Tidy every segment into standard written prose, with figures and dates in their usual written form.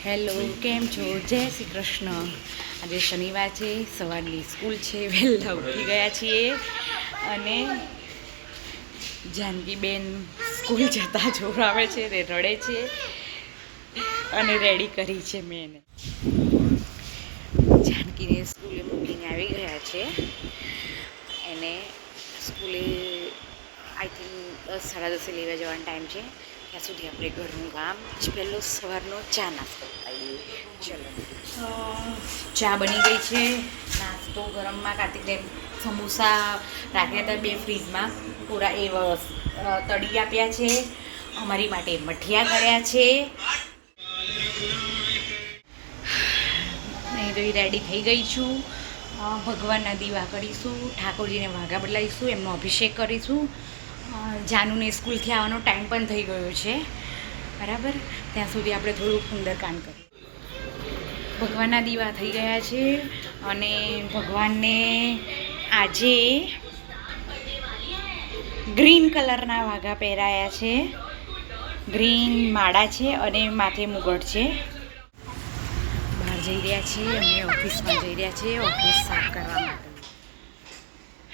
Hello, કેમ છો? જય શ્રી કૃષ્ણ. આજે શનિવાર છે, સવારની સ્કૂલ છે, વહેલા ઉઠી ગયા છીએ અને જાનકીબેન સ્કૂલ જતા જોરાવે છે, તે રડે છે અને રેડી કરી છે મેં એને. જાનકીને સ્કૂલે મૂકીને આવી ગયા છે. એને સ્કૂલે આઈ થિંક 10:30 લેવા જવાનો ટાઈમ છે. ત્યાં સુધી આપણે ઘરનું કામ પહેલો સવારનો ચા નાસ્તો ખાઈએ. ચલો, ચા બની ગઈ છે. નાસ્તો ગરમમાં કાર્તિકને સમોસા રાખ્યા હતા 2 ફ્રીજમાં, પૂરા એ તળી આપ્યા છે. અમારી માટે મઠિયા કર્યા છે. નહીં તો એ રેડી થઈ ગઈ છું. ભગવાનના દીવા કરીશું, ઠાકોરજીને વાઘા બદલાવીશું, એમનો અભિષેક કરીશું. જાનુને સ્કૂલથી આવવાનો ટાઈમ પણ થઈ ગયો છે, બરાબર. ત્યાં સુધી આપણે થોડું સુંદરકાંડ કરીએ. ભગવાનના દીવા થઈ ગયા છે અને ભગવાનને આજે ગ્રીન કલરના વાઘા પહેરાયા છે. ગ્રીન માળા છે અને માથે મુગટ છે. બહાર જઈ રહ્યા છીએ, અમે ઓફિસમાં જઈ રહ્યા છીએ, ઓફિસ સાફ કરવા માટે.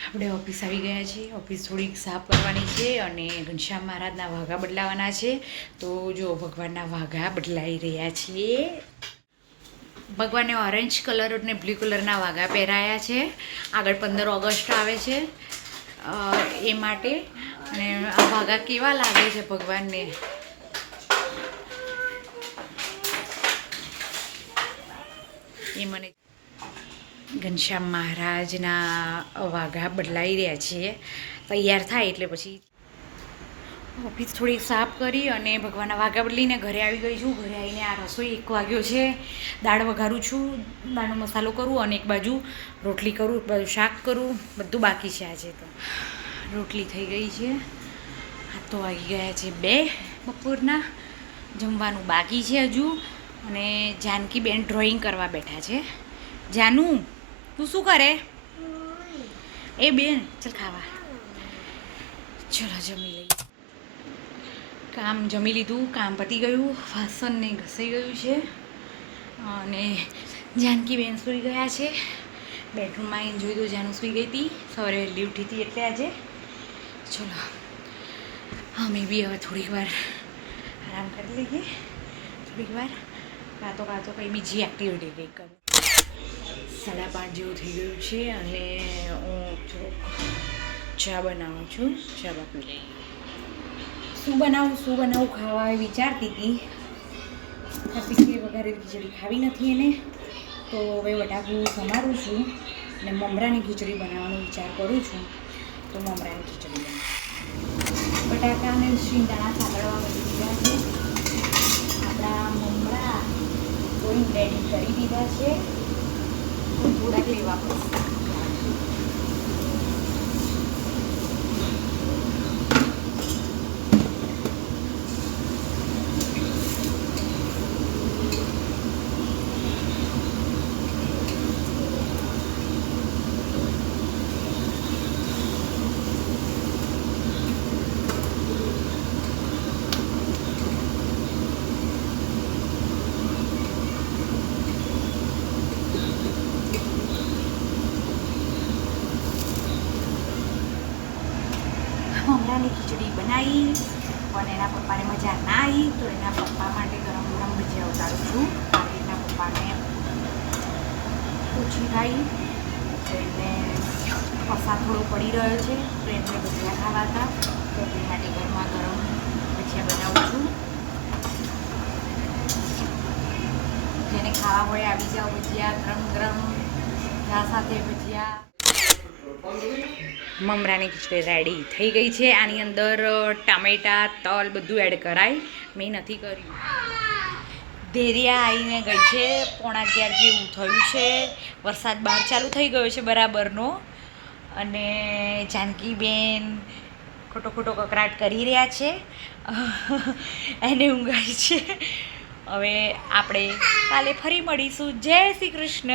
આપણે ઓફિસ આવી ગયા છીએ. ઓફિસ થોડીક સાફ કરવાની છે અને ઘનશ્યામ મહારાજના વાઘા બદલાવાના છે. તો જો ભગવાનના વાઘા બદલાઈ રહ્યા છીએ. ભગવાનને ઓરેન્જ કલર અને બ્લુ કલરના વાઘા પહેરાયા છે. આગળ 15 ઓગસ્ટ આવે છે એ માટે. અને આ વાઘા કેવા લાગે છે ભગવાનને. એ મને ઘનશ્યામ મહારાજના વાઘા બદલાઈ રહ્યા છીએ. તૈયાર થાય એટલે પછી ઓફિસ થોડી સાફ કરી અને ભગવાનના વાઘા બદલીને ઘરે આવી ગઈ છું. ઘરે આવીને આ રસોઈ 1 વાગ્યો છે. દાળ વઘારું છું, દાળનો મસાલો કરું અને એક બાજુ રોટલી કરું, એક બાજુ શાક કરું. બધું બાકી છે આજે તો. રોટલી થઈ ગઈ છે. આ તો વાગી ગયા છે 2 બપોરના. જમવાનું બાકી છે હજુ. અને જાનકીબેન ડ્રોઈંગ કરવા બેઠા છે. જાનુ, તું શું કરે? એ બેન ચાલ ખાવા. ચલો જમી લઈએ. કામ જમી લીધું, કામ પતી ગયું, વાસણને ઘસાઈ ગયું છે અને જાનકીબેન સૂઈ ગયા છે. બેડરૂમમાં આવીને જોઈ દો, જાનુ સૂઈ ગઈ હતી. સવારે વહેલી ઉઠી હતી એટલે આજે. ચલો અમે બી હવે થોડીક વાર આરામ કરી લઈએ. થોડીક વાર કાતો કંઈ બીજી એક્ટિવિટી કંઈક કરું. 5:30 જેવું થઈ ગયું છે અને હું થોડુંક ચા બનાવું છું. ચા પી લઈએ. શું બનાવું ખાવા એ વિચારતી હતી. કાર્તિકે વઘારેલી ખીચડી ખાવી નથી એને, તો હવે બટાકું સમારું છું અને મમરાની ખીચડી બનાવવાનો વિચાર કરું છું. તો મમરાની ખીચડી બનાવું. બટાકા અને શીંગદાણા સાતળવા મૂકી દીધા છે. આપણા મમરા ધોઈને રેડી કરી દીધા છે. થોડાક લેવા પડશે. મમરાની ખીચડી બનાવી પણ એના પપ્પાને મજા ના આવી, તો એના પપ્પા માટે ગરમ ગરમ ભજીયા ઉતારું છું. એના પપ્પાને ઓછી ખાઈ તો એમને પસાર થોડો પડી રહ્યો છે, તો એમને ભજીયા ખાવા હતા, તો તે માટે ગરમા ગરમ ભજીયા બનાવું છું. જેને ખાવા હોય આવી જાઓ. ભજીયા ગરમ ગરમ ચા સાથે ભજીયા. મમરાની ખીચડી રેડી થઈ ગઈ છે. આની અંદર ટામેટાં, તલ બધું એડ કરાય. મેં નથી કર્યું. ધેરિયા આવીને ગઈ છે. 11:15 જેવું થયું છે. વરસાદ બહાર ચાલુ થઈ ગયો છે બરાબરનો. અને જાનકીબેન ખોટો કકરાટ કરી રહ્યા છે. એને ઊંઘાય છે. હવે આપણે કાલે ફરી મળીશું. જય શ્રી કૃષ્ણ.